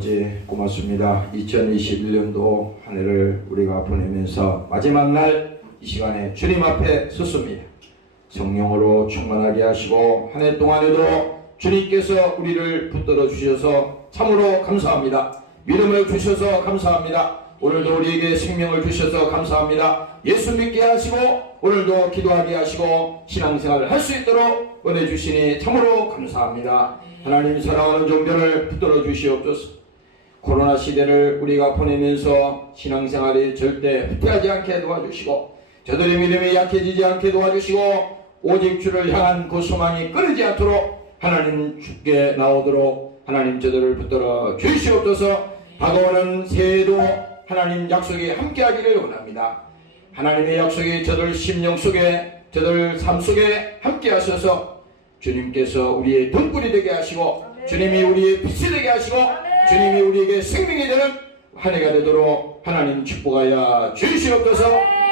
아버지 고맙습니다. 2021년도 한 해를 우리가 보내면서 마지막 날 이 시간에 주님 앞에 섰습니다. 성령으로 충만하게 하시고 한 해 동안에도 주님께서 우리를 붙들어 주셔서 참으로 감사합니다. 믿음을 주셔서 감사합니다. 오늘도 우리에게 생명을 주셔서 감사합니다. 예수 믿게 하시고 오늘도 기도하게 하시고 신앙생활을 할 수 있도록 은혜 주시니 참으로 감사합니다. 하나님 사랑하는 종들을 붙들어 주시옵소서. 코로나 시대를 우리가 보내면서 신앙생활이 절대 후퇴하지 않게 도와주시고 저들의 믿음이 약해지지 않게 도와주시고 오직 주를 향한 그 소망이 끊이지 않도록 하나님 주께 나오도록 하나님 저들을 붙들어 주시옵소서. 다가오는 새해도 하나님 약속이 함께하기를 원합니다. 하나님의 약속이 저들 심령 속에 저들 삶 속에 함께하셔서 주님께서 우리의 등불이 되게 하시고 주님이 우리의 빛이 되게 하시고 주님이 우리에게 생명이 되는 한 해가 되도록 하나님 축복하여 주시옵소서.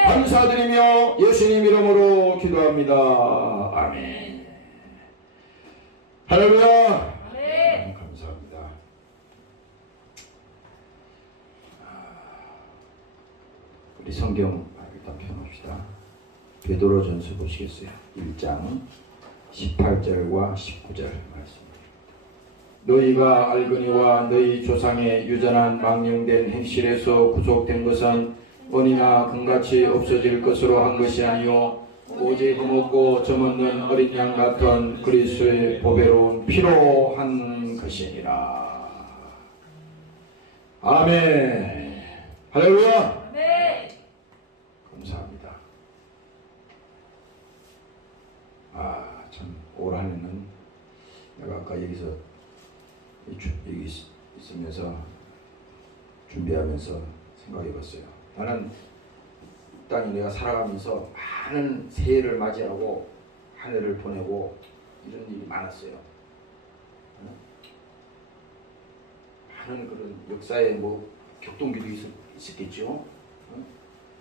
감사드리며 예수님 이름으로 기도합니다. 아멘. 할렐루야. 아멘. 감사합니다. 우리 성경 일단 펴놓읍시다. 베드로전서 보시겠어요? 1장 18절과 19절 말씀. 너희가 알거니와 너희 조상의 유전한 망령된 행실에서 구속된 것은 은이나 금같이 없어질 것으로 한 것이 아니요 오직 흠없고 점없는 어린 양 같은 그리스도의 보배로운 피로 한 것이니라. 아멘. 할렐루야. 네. 감사합니다. 참 올 한 해는 내가 아까 여기서 여기 있으면서 준비하면서 생각해봤어요. 나는 일단 내가 살아가면서 많은 새해를 맞이하고 한 해를 보내고 이런 일이 많았어요. 많은 그런 역사에 뭐 격동기도 있었겠죠.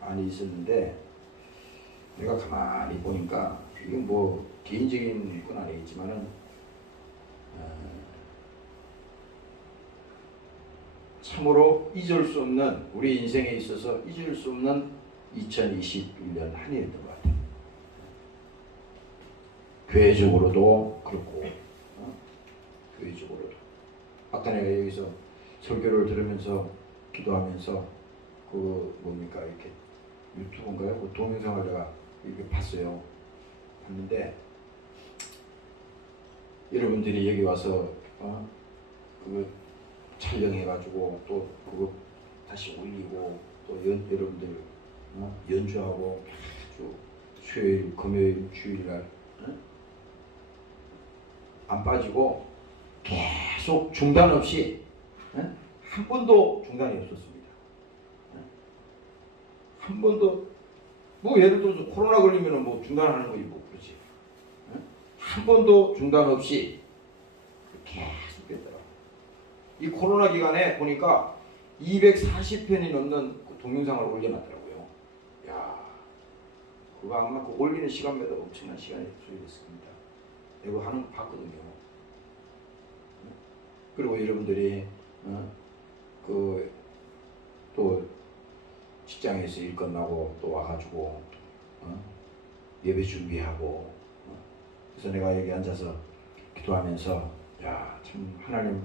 많이 있었는데 내가 가만히 보니까 이건 뭐 개인적인 건 아니겠지만은 참으로 잊을 수 없는 우리 인생에 있어서 잊을 수 없는 2021년 한 해였던 것 같아요. 교회적으로도 그렇고 교회적으로도 아까 내가 여기서 설교를 들으면서 기도하면서 그 뭡니까 이렇게 유튜브인가요? 그 동영상을 내가 이렇게 봤어요. 봤는데 여러분들이 여기 와서 그거 촬영해가지고 또 그거 다시 올리고 또 여러분들 연주하고 아주 수요일, 금요일, 주일날 안 빠지고 계속 중단 없이 한 번도 중단이 없었습니다. 한 번도 뭐 예를 들어서 코로나 걸리면 뭐 중단하는 거 있고 그렇지. 한 번도 중단 없이 계속 됐더라고요. 이 코로나 기간에 보니까 240편이 넘는 그 동영상을 올려놨더라고요. 야, 그거 아마 그 올리는 시간마다 엄청난 시간이 소요됐습니다. 내가 하는 거 봤거든요. 그리고 여러분들이 그 또 직장에서 일 끝나고 또 와가지고 예배 준비하고 그래서 내가 여기 앉아서 기도하면서 야, 참 하나님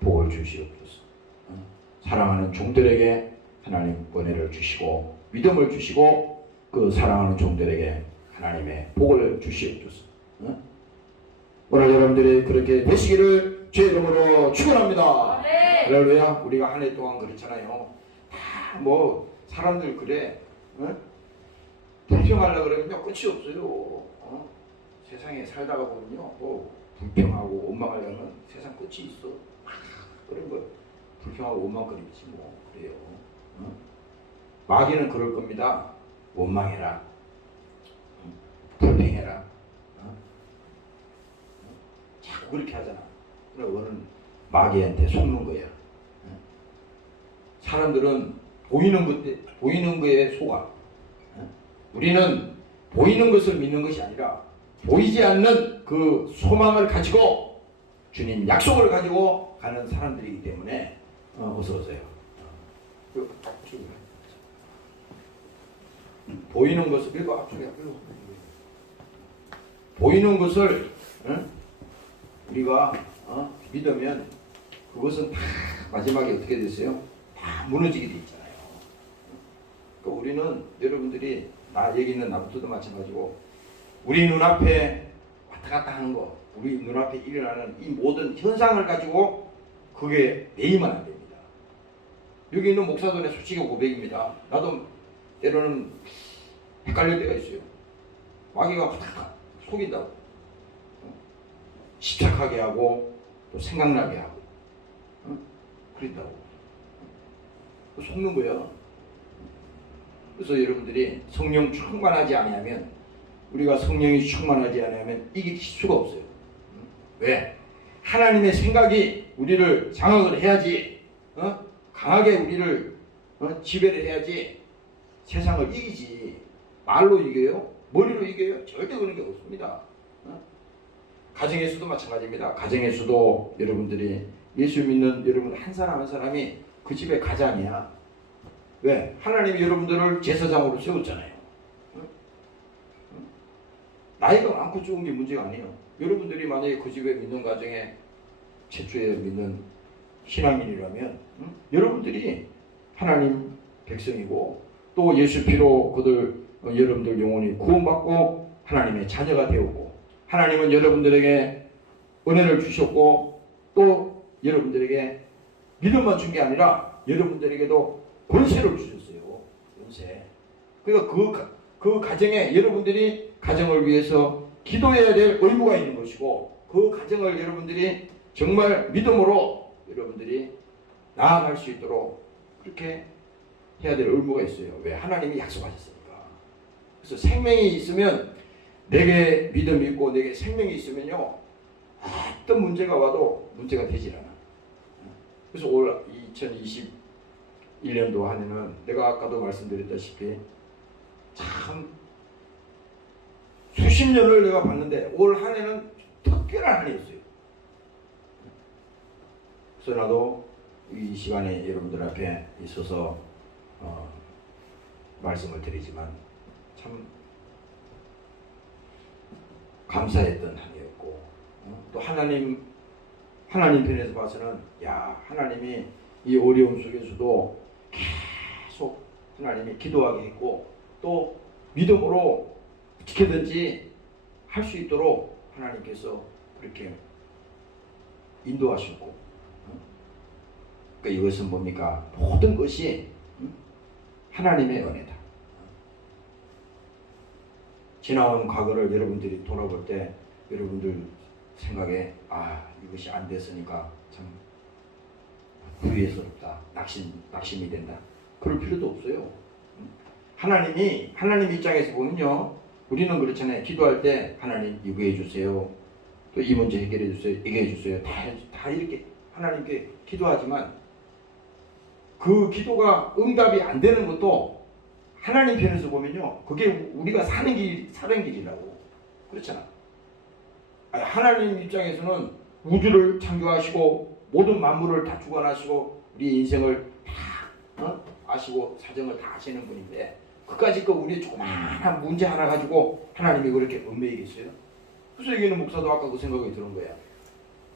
복을 주시옵소서. 사랑하는 종들에게 하나님 은혜를 주시고 믿음을 주시고 그 사랑하는 종들에게 하나님의 복을 주시옵소서. 오늘 여러분들이 그렇게 되시기를 주의 이름으로 축원합니다. 할렐루야. 우리가 한 해 동안 그렇잖아요. 다 뭐 사람들 그래 불평하려고 그러면요 끝이 없어요. 세상에 살다가 보면요 뭐 불평하고 원망하려면 세상 끝이 있어. 그런 거 불평하고 원망거리지 뭐 그래요. 마귀는 그럴 겁니다. 원망해라, 불평해라, 자꾸 그렇게 하잖아. 그래 너는 마귀한테 속는 거야. 사람들은 보이는 거에 속아. 우리는 보이는 것을 믿는 것이 아니라 보이지 않는 그 소망을 가지고 주님 약속을 가지고 가는 사람들이기 때문에 어서 오세요. 보이는 것을 밀고 앞쪽에 보이는 것을 우리가 믿으면 그것은 다 마지막에 어떻게 됐어요? 다 무너지게 돼 있잖아요. 그러니까 우리는 여러분들이 나 얘기는 나부터도 마찬가지고 우리 눈앞에 왔다 갔다 하는 거, 우리 눈앞에 일어나는 이 모든 현상을 가지고 그게 매이면 안 됩니다. 여기 있는 목사들의 솔직히 고백입니다. 나도 때로는 헷갈릴 때가 있어요. 마귀가 왔다 속인다고, 집착하게 하고 또 생각나게 하고 그런다고 속는 거야. 그래서 여러분들이 성령 충만하지 않으면, 우리가 성령이 충만하지 않으면 이길 수가 없어요. 왜? 하나님의 생각이 우리를 장악을 해야지, 강하게 우리를 지배를 해야지 세상을 이기지. 말로 이겨요? 머리로 이겨요? 절대 그런 게 없습니다. 가정에서도 마찬가지입니다. 가정에서도 여러분들이 예수 믿는 여러분 한 사람 한 사람이 그 집의 가장이야. 왜? 하나님이 여러분들을 제사장으로 세웠잖아요. 나이가 많고 적은 게 문제가 아니에요. 여러분들이 만약에 그 집에 믿는 가정에 최초에 믿는 신앙인이라면 여러분들이 하나님 백성이고 또 예수 피로 그들 여러분들 영혼이 구원받고 하나님의 자녀가 되었고, 하나님은 여러분들에게 은혜를 주셨고 또 여러분들에게 믿음만 준 게 아니라 여러분들에게도 권세를 주셨어요. 권세. 그러니까 그 가정에 여러분들이 가정을 위해서 기도해야 될 의무가 있는 것이고, 그 가정을 여러분들이 정말 믿음으로 여러분들이 나아갈 수 있도록 그렇게 해야 될 의무가 있어요. 왜? 하나님이 약속하셨으니까. 그래서 생명이 있으면, 내게 믿음이 있고 내게 생명이 있으면요, 어떤 문제가 와도 문제가 되질 않아. 그래서 올 2021년도 한 해는 내가 아까도 말씀드렸다시피 참 수십 년을 내가 봤는데 올 한 해는 특별한 한 해였어요. 그래서 나도 이 시간에 여러분들 앞에 있어서 말씀을 드리지만 참 감사했던 한 해였고, 또 하나님 편에서 봐서는 하나님이 이 어려움 속에서도 계속 하나님이 기도하게 했고 또 믿음으로 어떻게든지 할 수 있도록 하나님께서 그렇게 인도하셨고, 그러니까 이것은 뭡니까? 모든 것이 하나님의 은혜다. 지나온 과거를 여러분들이 돌아볼 때 여러분들 생각에 이것이 안 됐으니까 참 후회스럽다, 낙심이 된다, 그럴 필요도 없어요. 하나님 입장에서 보면요, 우리는 그렇잖아요. 기도할 때 하나님 이거 해주세요, 또 이 문제 해결해 주세요, 이거 해주세요, 다 이렇게 하나님께 기도하지만 그 기도가 응답이 안 되는 것도 하나님 편에서 보면요, 그게 우리가 사는 길이라고. 그렇잖아. 하나님 입장에서는 우주를 창조하시고 모든 만물을 다 주관하시고 우리 인생을 다 아시고 사정을 다 아시는 분인데, 그까짓 거 우리 조그마한 문제 하나 가지고 하나님이 그렇게 얽매이겠어요? 그래서 여기는 목사도 아까 그 생각이 드는 거야.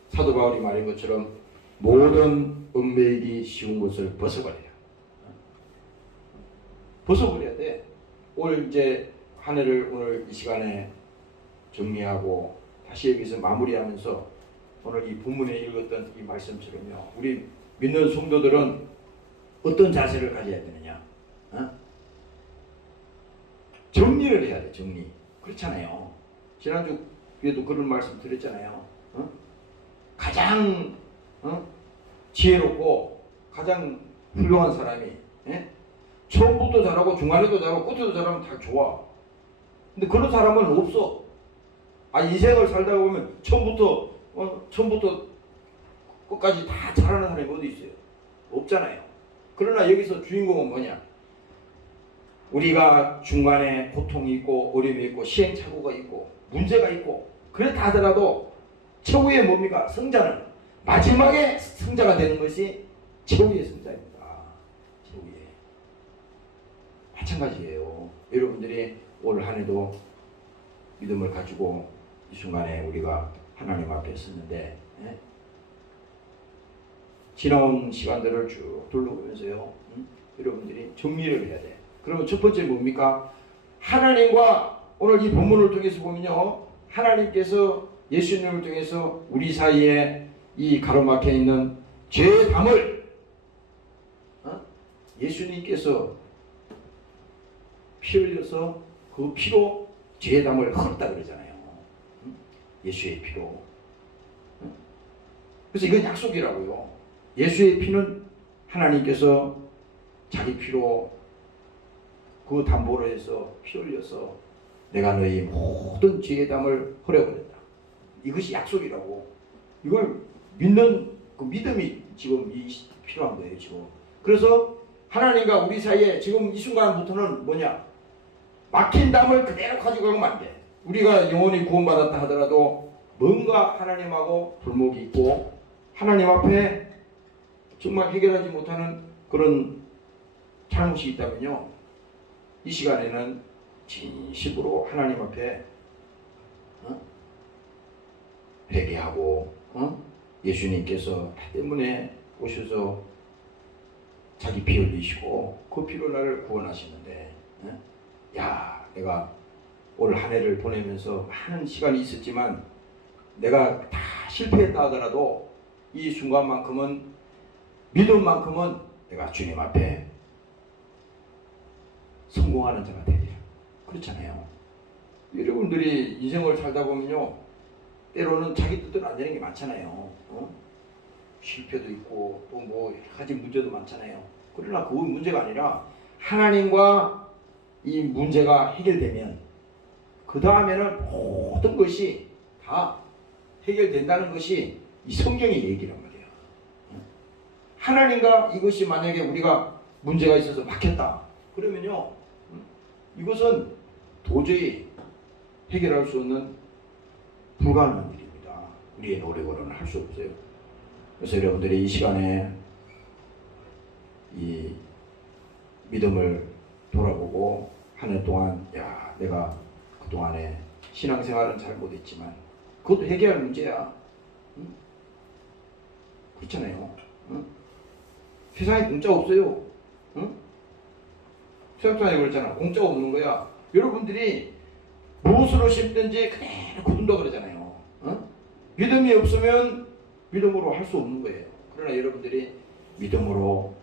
사도 바울이 말한 것처럼 모든 얽매이기 쉬운 것을 벗어버려요. 벗어버려야 돼. 오늘 이제 한 해를 오늘 이 시간에 정리하고 다시 여기서 마무리하면서 오늘 이 본문에 읽었던 이 말씀처럼요, 우리 믿는 성도들은 어떤 자세를 가져야 되느냐? 정리를 해야 돼. 정리. 그렇잖아요. 지난주에도 그런 말씀 드렸잖아요. 가장 지혜롭고 가장 훌륭한 사람이 처음부터 잘하고 중간에도 잘하고 끝에도 잘하면 다 좋아. 근데 그런 사람은 없어. 인생을 살다 보면 처음부터 끝까지 다 잘하는 사람이 어디 있어요? 없잖아요. 그러나 여기서 주인공은 뭐냐? 우리가 중간에 고통이 있고 어려움이 있고 시행착오가 있고 문제가 있고 그렇다 하더라도 최후의 뭡니까? 성자는 마지막에 성자가 되는 것이 최후의 성자입니다. 최후의. 마찬가지예요. 여러분들이 올 한 해도 믿음을 가지고 이 순간에 우리가 하나님 앞에 섰는데, 예? 지나온 시간들을 쭉 둘러보면서요, 여러분들이 정리를 해야 돼. 그러면 첫 번째 뭡니까? 하나님과 오늘 이 본문을 통해서 보면요, 하나님께서 예수님을 통해서 우리 사이에 이 가로막혀 있는 죄의 담을 예수님께서 피 흘려서 그 피로 죄의 담을 헐었다 그러잖아요. 예수의 피로. 그래서 이건 약속이라고요. 예수의 피는 하나님께서 자기 피로 그 담보로 해서 피 흘려서 내가 너희 모든 죄의 담을 헐어버렸다. 이것이 약속이라고. 이걸 믿는 그 믿음이 지금 필요한 거예요, 지금. 그래서 하나님과 우리 사이에 지금 이 순간부터는 뭐냐? 막힌 담을 그대로 가지고 가면 안 돼. 우리가 영원히 구원받았다 하더라도 뭔가 하나님하고 불목이 있고 하나님 앞에 정말 해결하지 못하는 그런 잘못이 있다면요, 이 시간에는 진심으로 하나님 앞에 회개하고 예수님께서 나 때문에 오셔서 자기 피 흘리시고 그 피로 나를 구원하시는데, 야, 내가 올 한 해를 보내면서 많은 시간이 있었지만 내가 다 실패했다 하더라도 이 순간만큼은, 믿음만큼은 내가 주님 앞에 성공하는 자가 되리라. 그렇잖아요. 여러분들이 인생을 살다 보면요, 때로는 자기 뜻대로 안 되는 게 많잖아요. 실패도 있고 또 뭐 여러 가지 문제도 많잖아요. 그러나 그건 문제가 아니라 하나님과 이 문제가 해결되면 그 다음에는 모든 것이 다 해결된다는 것이 이 성경의 얘기란 말이에요. 하나님과 이것이 만약에 우리가 문제가 있어서 막혔다 그러면요, 이것은 도저히 해결할 수 없는 불가능한 일입니다. 우리의 노력으로는 할 수 없어요. 그래서 여러분들이 이 시간에 이 믿음을 돌아보고 한 해 동안, 야, 내가 그동안에 신앙생활은 잘 못했지만 그것도 해결할 문제야. 그렇잖아요. 세상에 공짜 없어요. 세상에 그랬잖아. 공짜 없는 거야. 여러분들이 무엇으로 심든지 그대로 거둔다 그러잖아요. 믿음이 없으면 믿음으로 할 수 없는 거예요. 그러나 여러분들이 믿음으로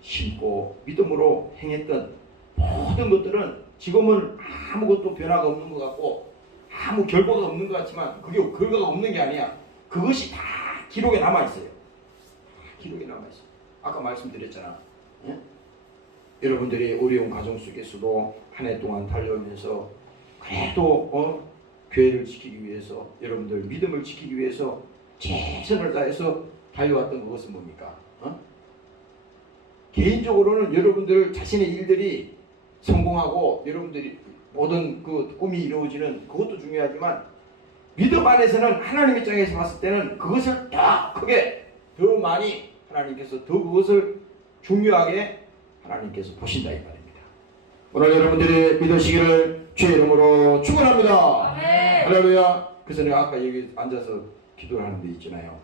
심고 믿음으로 행했던 모든 것들은 지금은 아무것도 변화가 없는 것 같고 아무 결과가 없는 것 같지만 그게 결과가 없는 게 아니야. 그것이 다 기록에 남아있어요. 기록에 남아있어요. 아까 말씀드렸잖아. 예? 여러분들이 어려운 가정 속에서도 한 해 동안 달려오면서 그래도 교회를 지키기 위해서, 여러분들 믿음을 지키기 위해서 최선을 다해서 달려왔던 그것은 뭡니까? 개인적으로는 여러분들 자신의 일들이 성공하고 여러분들이 모든 그 꿈이 이루어지는 그것도 중요하지만 믿음 안에서는 하나님 입장에서 봤을 때는 그것을 더 크게, 더 많이 하나님께서 더 그것을 중요하게 하나님께서 보신다 이 말입니다. 오늘 여러분들이 믿으시기를 주의 이름으로 축원합니다. 할렐루야. 그래서 내가 아까 여기 앉아서 기도를 하는 데 있잖아요.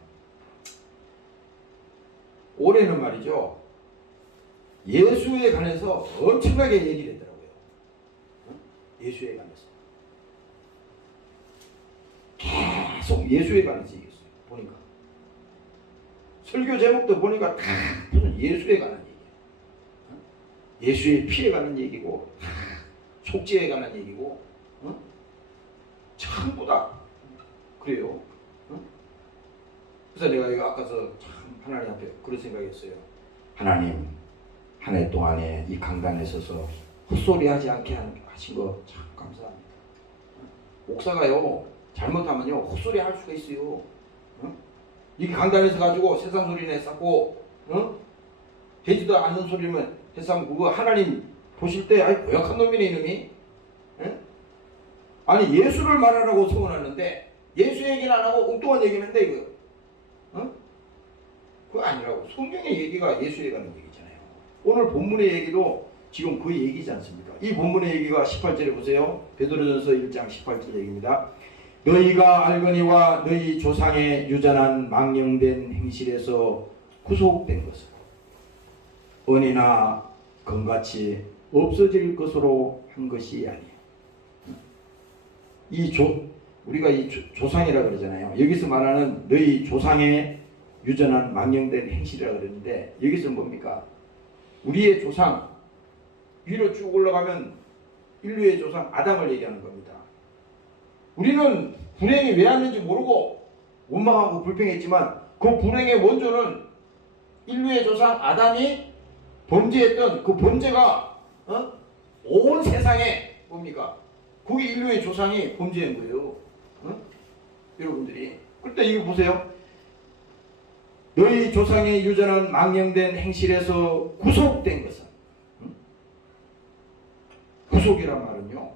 올해는 말이죠, 예수에 관해서 엄청나게 얘기를 했더라고요. 예수에 관해서 계속 예수에 관해서 얘기했어요. 보니까 설교 제목도 보니까 다 무슨 예수에 관한 얘기예요. 예수의 피에 관한 얘기고 속죄에 관한 얘기고 전부 다 그래요. 그래서 내가 이거 아까서 참 하나님 앞에 그런 생각했어요. 하나님, 한 해 동안에 이 강단에 서서 헛소리하지 않게 하신 거 참 감사합니다. 목사가요, 잘못하면요 헛소리 할 수가 있어요. 이 강단에서 가지고 세상 소리내 쌓고 되지도 않는 소리면 세상 그거 하나님 보실 때 아이 고약한 놈이네 이놈이. 아니 예수를 말하라고 소원하는데 예수 얘기는 안 하고 엉뚱한 얘기는 한다 이거요. 어? 그거 아니라고. 성경의 얘기가 예수에 관한 얘기잖아요. 오늘 본문의 얘기도 지금 그 얘기지 않습니까? 이 본문의 얘기가 18절에 보세요. 베드로전서 1장 18절 얘기입니다. 너희가 알거니와 너희 조상의 유전한 망령된 행실에서 구속된 것은 은이나 금같이 없어질 것으로 한 것이 아니에요. 우리가 이 조상이라 그러잖아요. 여기서 말하는 너희 조상의 유전한 망령된 행실이라 그러는데 여기서 뭡니까? 우리의 조상 위로 쭉 올라가면 인류의 조상 아담을 얘기하는 겁니다. 우리는 불행이 왜 왔는지 모르고 원망하고 불평했지만 그 불행의 원조는 인류의 조상 아담이 범죄했던 그 범죄가 온 세상에 뭡니까? 그게 인류의 조상이 범죄한 거예요. 여러분들이. 그때 이거 보세요. 너희 조상의 유전한 망령된 행실에서 구속된 것은 구속이란 말은요.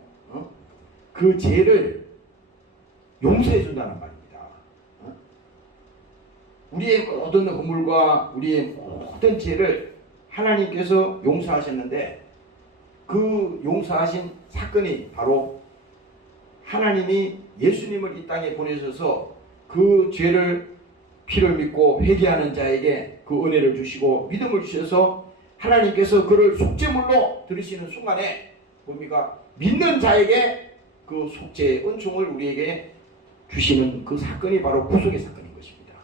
그 죄를 용서해 준다는 말입니다. 우리의 모든 허물과 우리의 모든 죄를 하나님께서 용서하셨는데 그 용서하신 사건이 바로 하나님이 예수님을 이 땅에 보내셔서 그 죄를 피를 믿고 회개하는 자에게 그 은혜를 주시고 믿음을 주셔서 하나님께서 그를 속죄물로 들으시는 순간에 뭡니까? 믿는 자에게 그 속죄의 은총을 우리에게 주시는 그 사건이 바로 구속의 사건인 것입니다.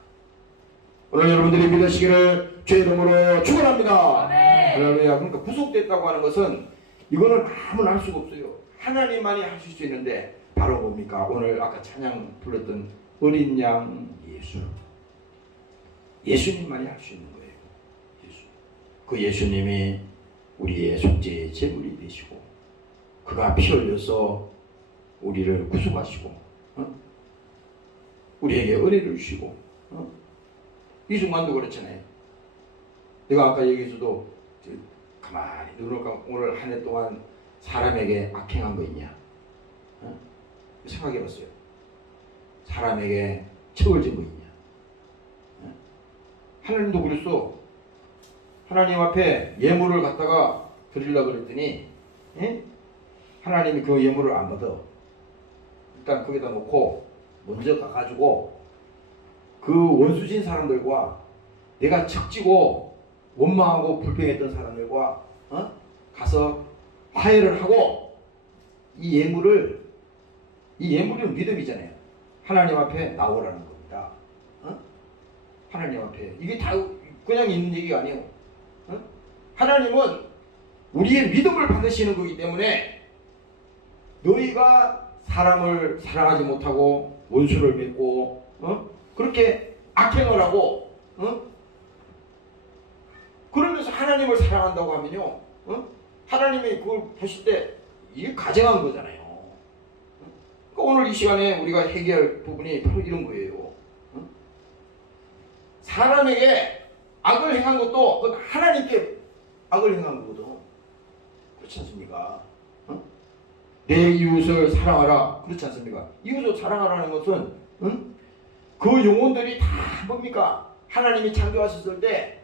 오늘 여러분들이 믿으시기를 주의 이름으로 축원합니다. 할렐루야. 그러니까 구속됐다고 하는 것은 이거는 아무나 할 수가 없어요. 하나님만이 하실 수 있는데 바로 뭡니까? 오늘 아까 찬양 불렀던 어린 양 예수. 예수님만이 할 수 있는 거예요. 예수. 그 예수님이 우리의 속죄의 제물이 되시고 그가 피 흘려서 우리를 구속하시고 우리에게 은혜를 주시고 이 순간도 그렇잖아요. 내가 아까 얘기해서도 가만히 눈을 감고 오늘 한 해 동안 사람에게 악행한 거 있냐? 생각해봤어요. 사람에게 책을 진 거 있냐? 하나님도 그랬어. 하나님 앞에 예물을 갖다가 드리려고 그랬더니 하나님이 그 예물을 안 받아. 일단 거기다 놓고 먼저 가가지고 그 원수진 사람들과 내가 척지고 원망하고 불평했던 사람들과 가서 화해를 하고 이 예물은 믿음이잖아요. 하나님 앞에 나오라는 겁니다. 하나님 앞에 이게 다 그냥 있는 얘기가 아니에요. 하나님은 우리의 믿음을 받으시는 거기 때문에 너희가 사람을 사랑하지 못하고 원수를 맺고 그렇게 악행을 하고 그러면서 하나님을 사랑한다고 하면요 하나님이 그걸 보실 때 이게 가증한 거잖아요. 그러니까 오늘 이 시간에 우리가 해결할 부분이 바로 이런 거예요. 사람에게 악을 행한 것도 그건 하나님께 악을 행한 거거든. 그렇지 않습니까? 내 이웃을 사랑하라. 그렇지 않습니까? 이웃을 사랑하라는 것은 그 영혼들이 다 뭡니까? 하나님이 창조하셨을 때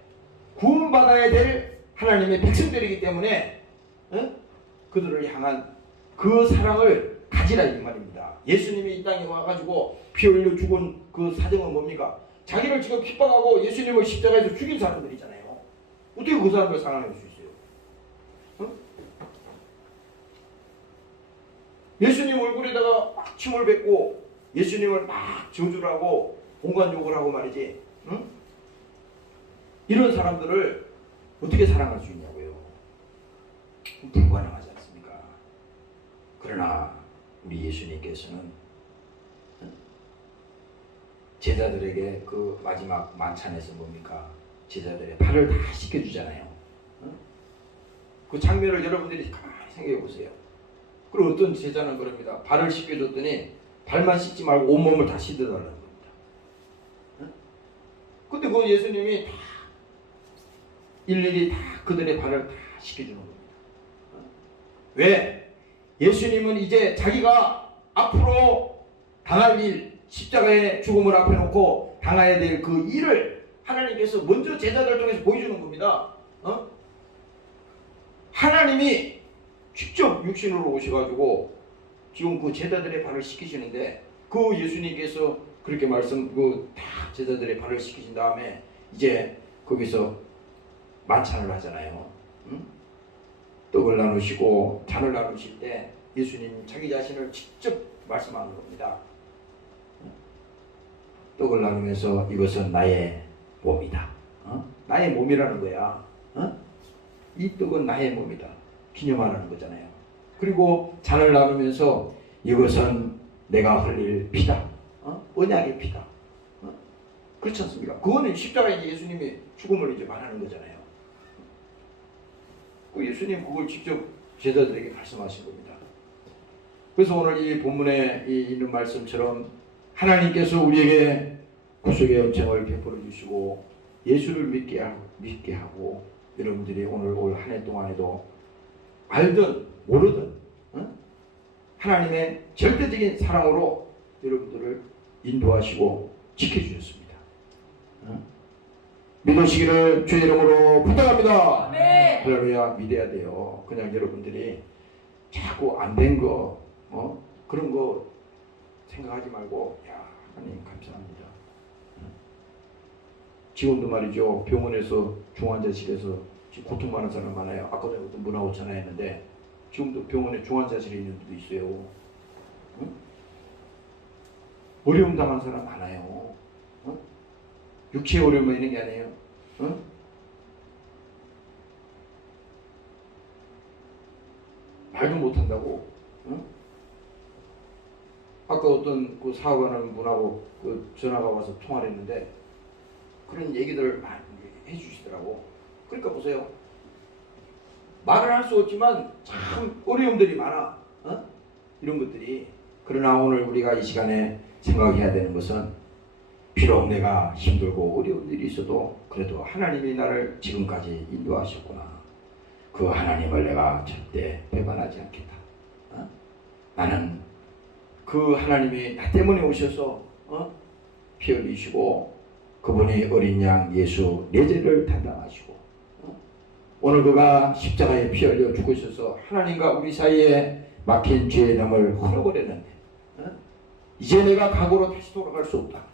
구원받아야 될 하나님의 백성들이기 때문에 그들을 향한 그 사랑을 가지라 이 말입니다. 예수님이 이 땅에 와가지고 피 흘려 죽은 그 사정은 뭡니까? 자기를 지금 핍박하고 예수님을 십자가에서 죽인 사람들이잖아요. 어떻게 그 사람을 사랑할 수 있어요? 예수님 얼굴에다가 막 침을 뱉고 예수님을 막 저주를 하고 온갖 욕을 하고 말이지. 이런 사람들을 어떻게 사랑할 수 있냐고요. 불가능하지 않습니까? 그러나 우리 예수님께서는 제자들에게 그 마지막 만찬에서 뭡니까? 제자들의 발을 다 씻겨주잖아요. 그 장면을 여러분들이 가만히 생각해 보세요. 그리고 어떤 제자는 그럽니다. 발을 씻겨줬더니 발만 씻지 말고 온몸을 다 씻어달라는 겁니다. 근데 그 예수님이 다 일일이 다 그들의 발을 다 씻겨주는 겁니다. 왜? 예수님은 이제 자기가 앞으로 당할 일, 십자가의 죽음을 앞에 놓고 당해야 될 그 일을 하나님께서 먼저 제자들을 통해서 보여주는 겁니다. 하나님이 직접 육신으로 오셔가지고 지금 그 제자들의 발을 씻기시는데, 그 예수님께서 그렇게 다 제자들의 발을 씻기신 다음에 이제 거기서 만찬을 하잖아요. 떡을 나누시고 잔을 나누실 때 예수님 자기 자신을 직접 말씀하는 겁니다. 떡을 나누면서 이것은 나의 몸이다. 나의 몸이라는 거야. 이 떡은 나의 몸이다. 기념하라는 거잖아요. 그리고 잔을 나누면서 이것은 내가 흘릴 피다. 언약의 피다. 그렇지 않습니까? 그거는 십자가에 예수님의 죽음을 이제 말하는 거잖아요. 그 예수님 그걸 직접 제자들에게 말씀하신 겁니다. 그래서 오늘 이 본문에 있는 말씀처럼 하나님께서 우리에게 구속의 은총을 베풀어 주시고 예수를 믿게 하고 여러분들이 오늘 올 한 해 동안에도 알든 모르든 하나님의 절대적인 사랑으로 여러분들을 인도하시고 지켜주셨습니다. 믿으시기를 주의 이름으로 부탁합니다. 할렐루야. 믿어야 돼요. 그냥 여러분들이 자꾸 안 된 거 그런 거 생각하지 말고, 야 하나님 감사합니다. 지금도 말이죠, 병원에서 중환자실에서 지금 고통받는 사람 많아요. 아까 전에 어떤 분하고 전화했는데 지금도 병원에 중환자실에 있는 분도 있어요. 어려움 당한 사람 많아요. 육체의 어려움만 있는 게 아니에요. 말도 못한다고. 아까 어떤 그 사업하는 분하고 그 전화가 와서 통화를 했는데 그런 얘기들을 많이 해주시더라고. 그러니까 보세요. 말을 할 수 없지만 참 어려움들이 많아. 이런 것들이. 그러나 오늘 우리가 이 시간에 생각해야 되는 것은, 비록 내가 힘들고 어려운 일이 있어도 그래도 하나님이 나를 지금까지 인도하셨구나. 그 하나님을 내가 절대 배반하지 않겠다. 나는 그 하나님이 나 때문에 오셔서 피 흘리시고 그분이 어린 양 예수 내 죄를 담당하시고 오늘 그가 십자가에 피 흘려 죽으셔서 하나님과 우리 사이에 막힌 죄의 담을 흘려버렸는데 이제 내가 각오로 다시 돌아갈 수 없다.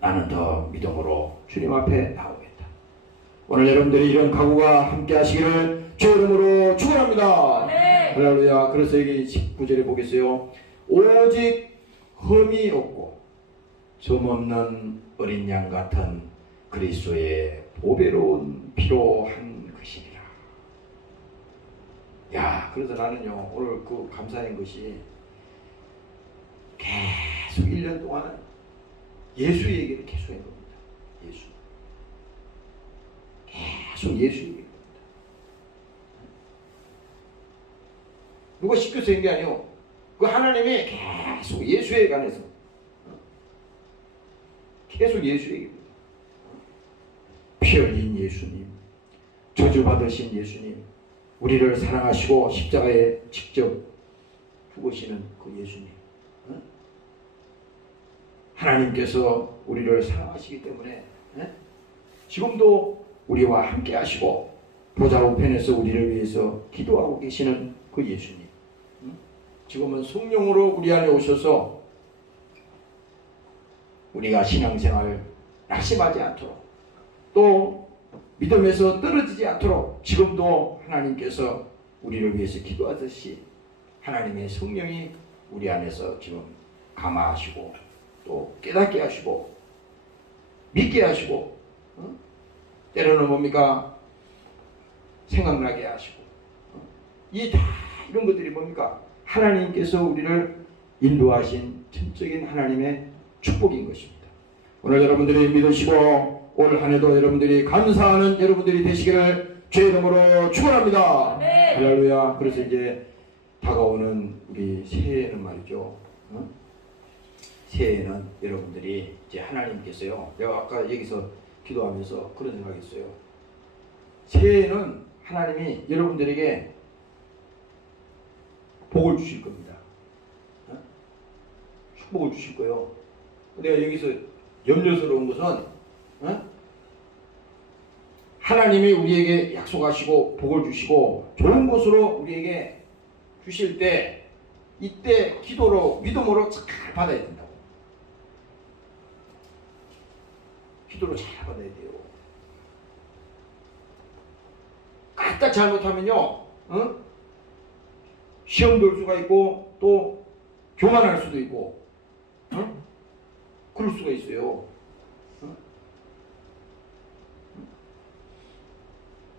나는 더 믿음으로 주님 앞에 나오겠다. 오늘 여러분들이 이런 각오가 함께 하시기를 주의 이름으로 축원합니다. 할렐루야. 그래서 여기 19절에 보겠어요. 오직 흠이 없고 점없는 어린 양 같은 그리스도의 보배로운 피로 한 것이니라. 야, 그래서 나는요 오늘 그 감사한 것이 계속 1년 동안 예수 얘기를 계속 한 겁니다. 예수. 계속 예수 얘기를 합니다. 누가 시켜서 한 게 아니에요. 그 하나님이 계속 예수에 관해서 계속 예수 얘기입니다. 피 흘린 예수님, 저주받으신 예수님, 우리를 사랑하시고 십자가에 직접 죽으시는 그 예수님. 하나님께서 우리를 사랑하시기 때문에 지금도 우리와 함께 하시고 보좌 우편에서 우리를 위해서 기도하고 계시는 그 예수님. 지금은 성령으로 우리 안에 오셔서 우리가 신앙생활 낙심하지 않도록 또 믿음에서 떨어지지 않도록 지금도 하나님께서 우리를 위해서 기도하듯이 하나님의 성령이 우리 안에서 지금 감화하시고 또 깨닫게 하시고 믿게 하시고 때로는 뭡니까? 생각나게 하시고 이런 것들이 뭡니까? 하나님께서 우리를 인도하신 전적인 하나님의 축복인 것입니다. 오늘 여러분들이 믿으시고 올 한 해도 여러분들이 감사하는 여러분들이 되시기를 주의 이름으로 축원합니다. 할렐루야. 그래서 이제 다가오는 우리 새해에는 말이죠. 새해에는 여러분들이 이제 하나님께서요. 내가 아까 여기서 기도하면서 그런 생각했어요. 새해에는 하나님이 여러분들에게 복을 주실 겁니다. 축복을 주실 거예요. 내가 여기서 염려스러운 것은 하나님이 우리에게 약속하시고 복을 주시고 좋은 것으로 우리에게 주실 때 이때 기도로 믿음으로 잘 받아야 된다고. 기도로 잘 받아야 돼요. 까딱 잘못하면요, 시험도 올 수가 있고 또 교만할 수도 있고, 그럴 수가 있어요.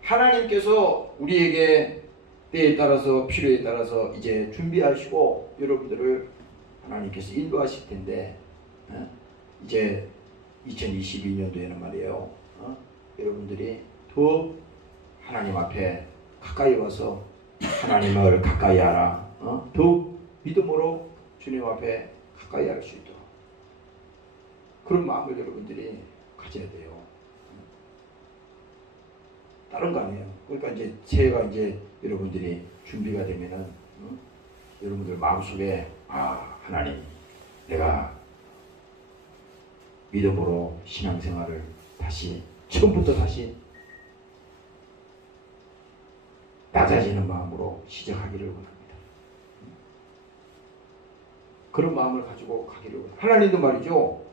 하나님께서 우리에게 때에 따라서 필요에 따라서 이제 준비하시고 여러분들을 하나님께서 인도하실 텐데, 이제 2022년도에는 말이에요, 여러분들이 더 하나님 앞에 가까이 와서 하나님을 가까이 하라, 더욱 믿음으로 주님 앞에 가까이 할 수 있도록 그런 마음을 여러분들이 가져야 돼요. 다른 거 아니에요. 그러니까 이제 새해가 이제 여러분들이 준비가 되면은 여러분들 마음속에 하나님, 내가 믿음으로 신앙생활을 다시 처음부터 다시 낮아지는 마음으로 시작하기를 원합니다. 그런 마음을 가지고 가기를 원합니다. 하나님도 말이죠,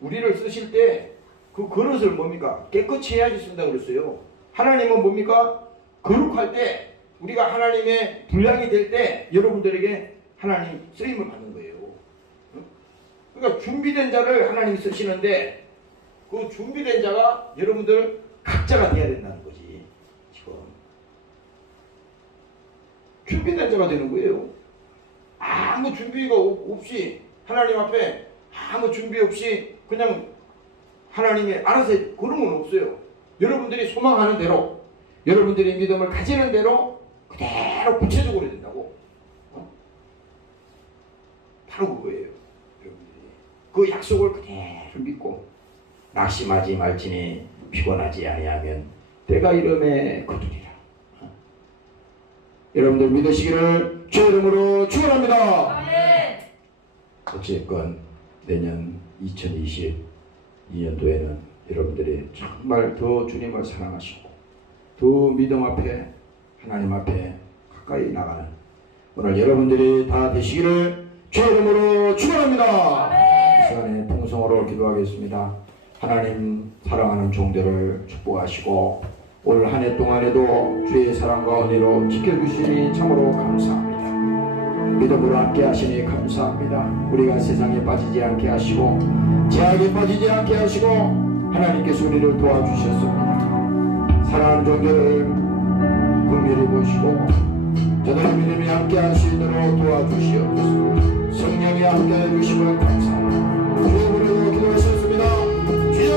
우리를 쓰실 때 그 그릇을 뭡니까? 깨끗이 해야지 쓴다 그랬어요. 하나님은 뭡니까? 거룩할 때, 우리가 하나님의 분량이 될 때 여러분들에게 하나님 쓰임을 받는 거예요. 그러니까 준비된 자를 하나님이 쓰시는데 그 준비된 자가 여러분들 각자가 돼야 된다는 거지. 지금 준비된 자가 되는 거예요. 아무 준비가 없이 하나님 앞에 아무 준비 없이 그냥 하나님이 알아서 그런 건 없어요. 여러분들이 소망하는 대로, 여러분들이 믿음을 가지는 대로 그대로 구체적으로 된다고. 바로 그거예요. 여러분들이 그 약속을 그대로 믿고 낙심하지 말지니 피곤하지 아니하면 때가 이름에 거두리라. 여러분들 믿으시기를 주 이름으로 축원합니다. 어쨌건 내년 2022년도에는 여러분들이 정말 더 주님을 사랑하시고 더 믿음 앞에 하나님 앞에 가까이 나가는 오늘 여러분들이 다 되시기를 주 이름으로 축원합니다. 이 시간에 통성으로 기도하겠습니다. 하나님, 사랑하는 종들을 축복하시고 올 한 해 동안에도 주의 사랑과 은혜로 지켜주시니 참으로 감사합니다. 믿음으로 함께 하시니 감사합니다. 우리가 세상에 빠지지 않게 하시고 제약에 빠지지 않게 하시고 하나님께서 우리를 도와주셨습니다. 사랑하는 종들을 긍휼히 보시고 저들의 믿음이 함께 할 수 있도록 도와주시옵소서. 성령이 함께 해주심을 감사합니다. 주님으로 기도하셨습니다. 주여!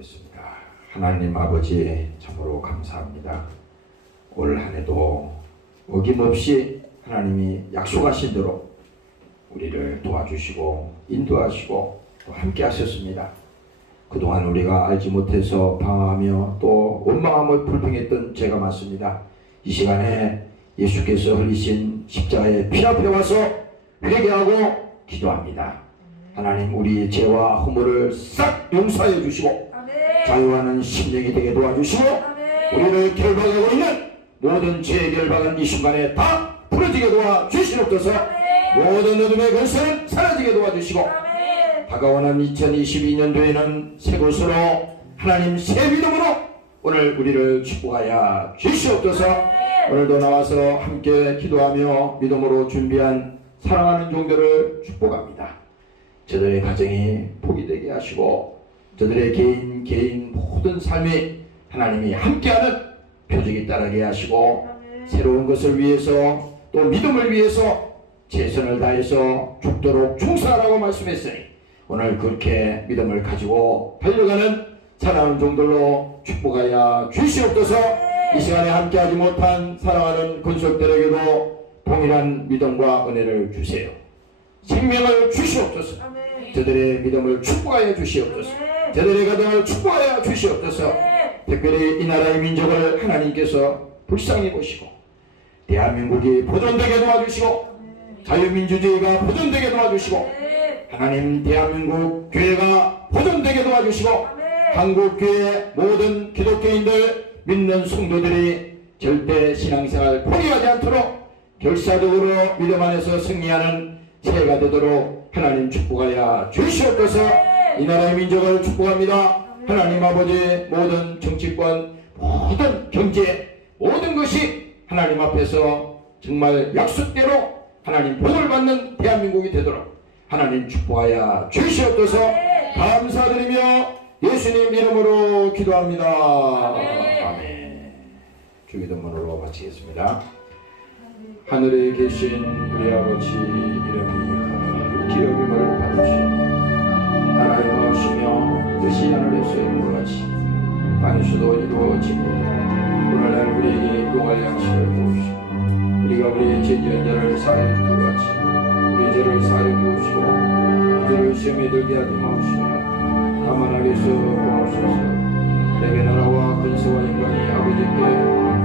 기도하겠습니다. 하나님 아버지 참으로 감사합니다. 올 한 해도 어김없이 하나님이 약속하신 대로 우리를 도와주시고 인도하시고 또 함께 하셨습니다. 그동안 우리가 알지 못해서 방황하며 또 원망하며 불평했던 죄가 많습니다. 이 시간에 예수께서 흘리신 십자가의 피 앞에 와서 회개하고 기도합니다. 하나님 우리 죄와 허물을 싹 용서해 주시고 자유하는 심령이 되게 도와주시고 우리를 결박하고 있는 모든 죄의 결박은 이 순간에 다 풀어지게 도와주시옵소서. 모든 어둠의 권세는 사라지게 도와주시고 다가오는 2022년도에는 새 것으로 하나님 새 믿음으로 오늘 우리를 축복하여 주시옵소서. 오늘도 나와서 함께 기도하며 믿음으로 준비한 사랑하는 종들을 축복합니다. 저들의 가정이 복이 되게 하시고 저들의 개인 모든 삶이 하나님이 함께하는 표적이 따르게 하시고 새로운 것을 위해서 또 믿음을 위해서 최선을 다해서 죽도록 충성하라고 말씀했으니 오늘 그렇게 믿음을 가지고 달려가는 사랑하는 종들로 축복하여 주시옵소서. 이 시간에 함께하지 못한 사랑하는 권속들에게도 동일한 믿음과 은혜를 주세요. 생명을 주시옵소서. 저들의 믿음을 축복하여 주시옵소서. 저들의 가정을 축복하여 주시옵소서. 특별히 이 나라의 민족을 하나님께서 불쌍히 보시고 대한민국이 보존되게 도와주시고 자유민주주의가 보존되게 도와주시고 하나님 대한민국 교회가 보존되게 도와주시고 한국교회 모든 기독교인들 믿는 성도들이 절대 신앙생활 포기하지 않도록 결사적으로 믿음 안에서 승리하는 새해가 되도록 하나님 축복하여 주시옵소서. 이 나라의 민족을 축복합니다. 하나님 아버지 모든 정치권 모든 경제 모든 것이 하나님 앞에서 정말 약속대로 하나님 복을 받는 대한민국이 되도록 하나님 축복하여 주시옵소서. 감사드리며 예수님 이름으로 기도합니다. 아멘. 주 기도문으로 마치겠습니다. 하늘에 계신 우리 아버지 이름이 기억임을 받으시오. 나라의 마으시며 뜻이 하늘에서 이룬 것 같이 땅에서도 이루어지니 오늘날 우리에게 용할 양식을 주옵시고 우리가 우리의 죄지은 자를 사하여 준 것 같이 우리 죄를 사하여 주옵시고 우리를 시험에 들게 하지 마옵시며 다만 악에서 구하옵소서. 내게 나라와 근세와 영광이 아버지께